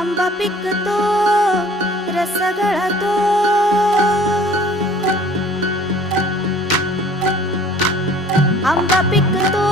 आंबा पिकतो रस गळतो आंबा पिकतो